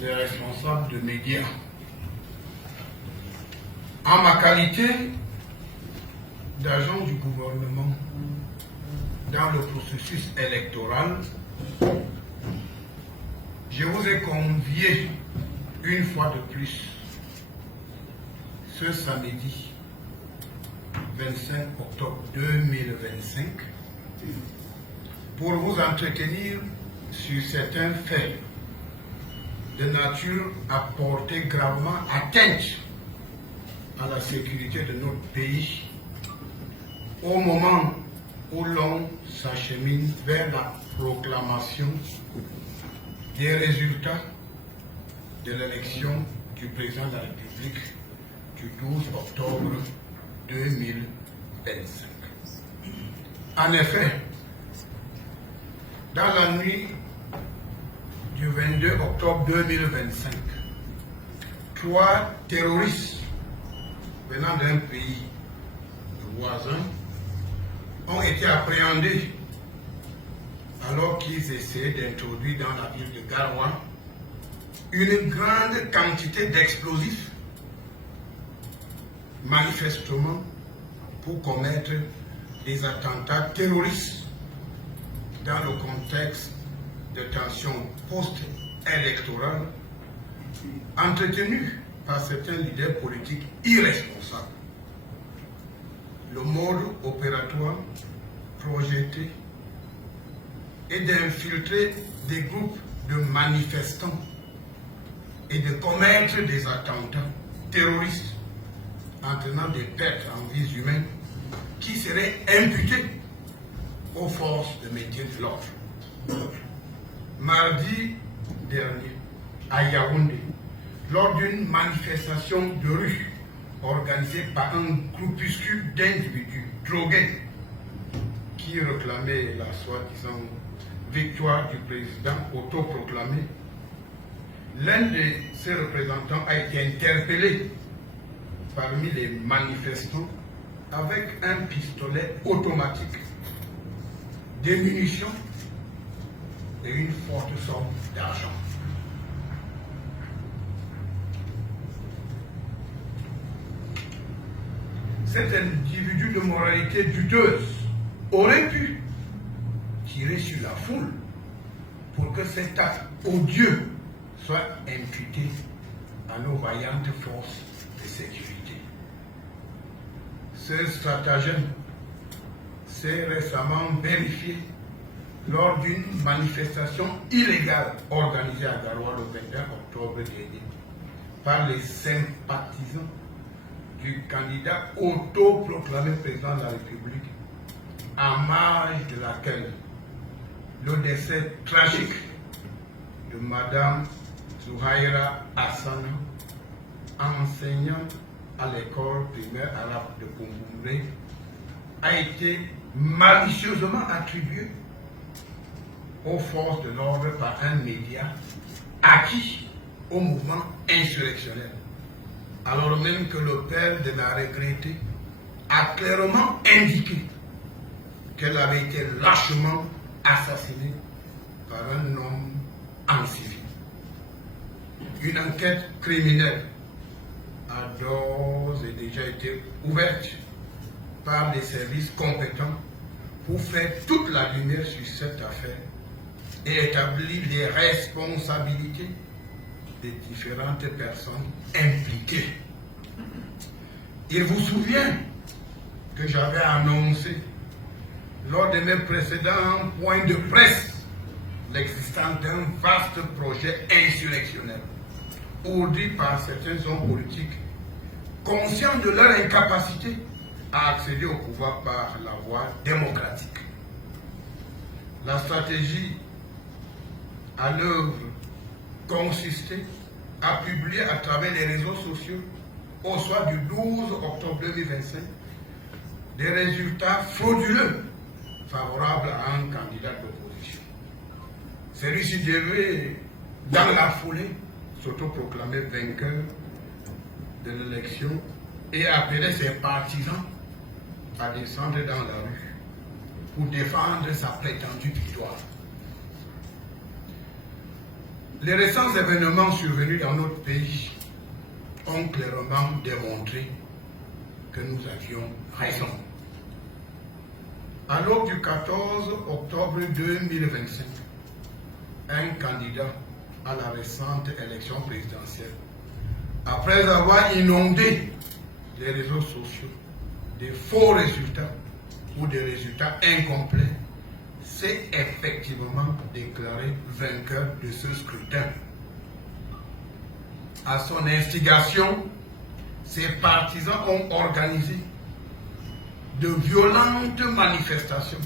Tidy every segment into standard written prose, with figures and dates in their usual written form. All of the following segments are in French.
les responsables de médias. En ma qualité d'agent du gouvernement dans le processus électoral, je vous ai convié une fois de plus ce samedi 25 octobre 2025 pour vous entretenir sur certains faits de nature à porter gravement atteinte à la sécurité de notre pays au moment où l'on s'achemine vers la proclamation des résultats de l'élection du président de la République du 12 octobre 2025. En effet, dans la nuit du 22 octobre 2025, 3 terroristes venant d'un pays voisin ont été appréhendés alors qu'ils essayaient d'introduire dans la ville de Garoua une grande quantité d'explosifs, manifestement pour commettre des attentats terroristes dans le contexte de tensions post-électorales entretenues par certains leaders politiques irresponsables. Le mode opératoire projeté est d'infiltrer des groupes de manifestants et de commettre des attentats terroristes entraînant des pertes en vies humaines qui seraient imputées aux forces de maintien de l'ordre. Mardi dernier, à Yaoundé, lors d'une manifestation de rue organisée par un groupuscule d'individus drogués qui réclamaient la soi-disant victoire du président autoproclamé, l'un de ses représentants a été interpellé parmi les manifestants avec un pistolet automatique, des munitions et une forte somme d'argent. Cet individu de moralité douteuse aurait pu tirer sur la foule pour que cet acte odieux soit imputé à nos vaillantes forces de sécurité. Ce stratagème s'est récemment vérifié lors d'une manifestation illégale organisée à Garoua le 21 octobre dernier par les sympathisants du candidat autoproclamé président de la République, en marge de laquelle le décès tragique de Madame Zouhaïra Hassana, enseignante à l'école primaire arabe de Boumboumbé, a été malicieusement attribué aux forces de l'ordre par un média acquis au mouvement insurrectionnel, alors même que le père de la regrettée a clairement indiqué qu'elle avait été lâchement assassinée par un homme en civil. Une enquête criminelle a d'ores et déjà été ouverte par les services compétents pour faire toute la lumière sur cette affaire et établir les responsabilités des différentes personnes impliquées. Il vous souvient que j'avais annoncé lors de mes précédents points de presse l'existence d'un vaste projet insurrectionnel ourdi par certains hommes politiques conscients de leur incapacité à accéder au pouvoir par la voie démocratique. La stratégie à l'œuvre consistait à publier à travers les réseaux sociaux au soir du 12 octobre 2025 des résultats frauduleux favorables à un candidat d'opposition. Celui-ci devait, dans la foulée, s'autoproclamer vainqueur de l'élection et appeler ses partisans à descendre dans la rue pour défendre sa prétendue victoire. Les récents événements survenus dans notre pays ont clairement démontré que nous avions raison. À l'aube du 14 octobre 2025, un candidat à la récente élection présidentielle, après avoir inondé les réseaux sociaux de faux résultats ou des résultats incomplets, s'est effectivement déclaré vainqueur de ce scrutin. À son instigation, ses partisans ont organisé de violentes manifestations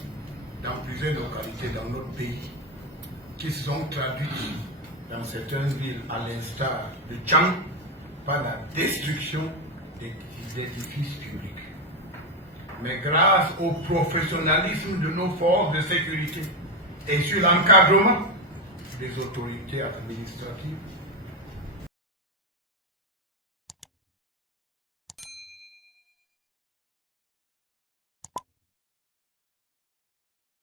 dans plusieurs localités dans notre pays, qui se sont traduites dans certaines villes, à l'instar de Tchang, par la destruction des édifices publics. Mais grâce au professionnalisme de nos forces de sécurité et sur l'encadrement des autorités administratives,